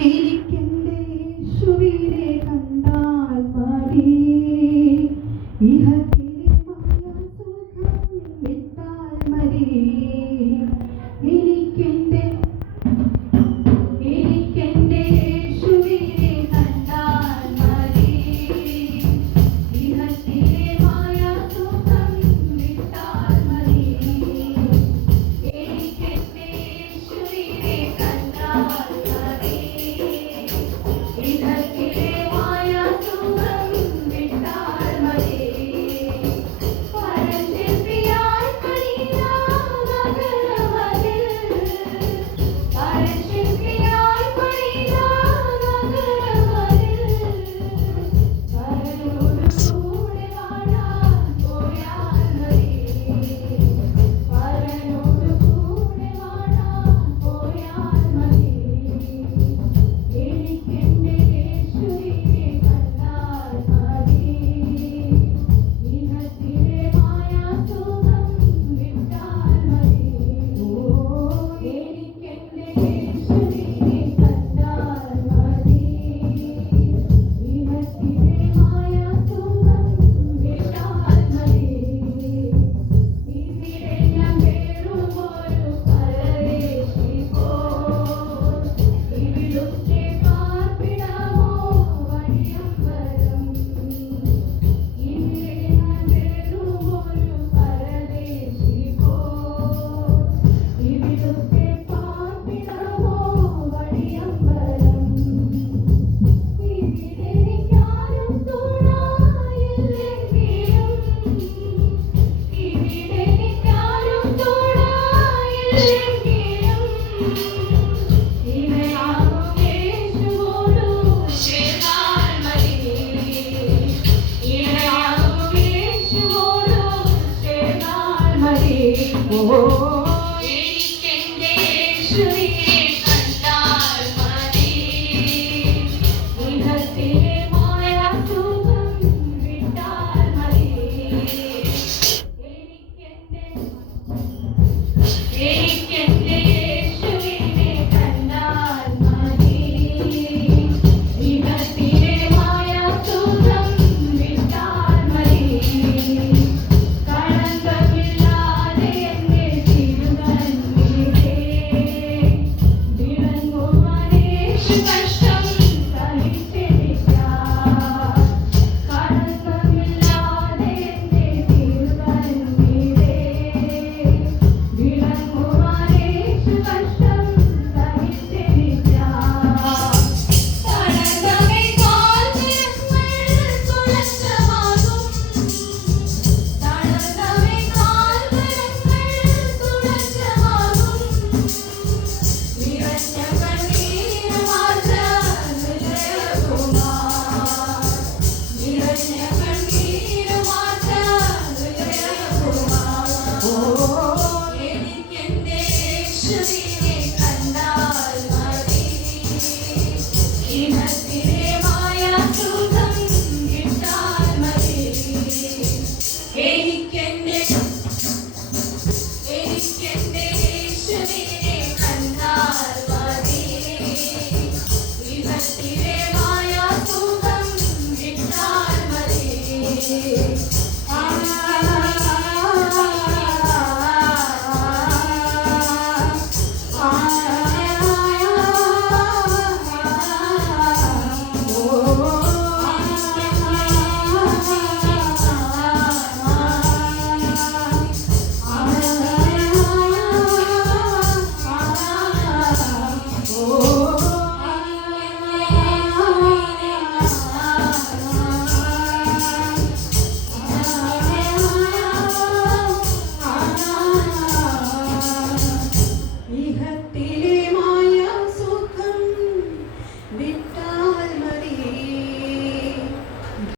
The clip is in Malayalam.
എനിക്കെന്റെ യേശുവിനെ കണ്ടാൽ മതി. ഇഹത്തിലെ Oh,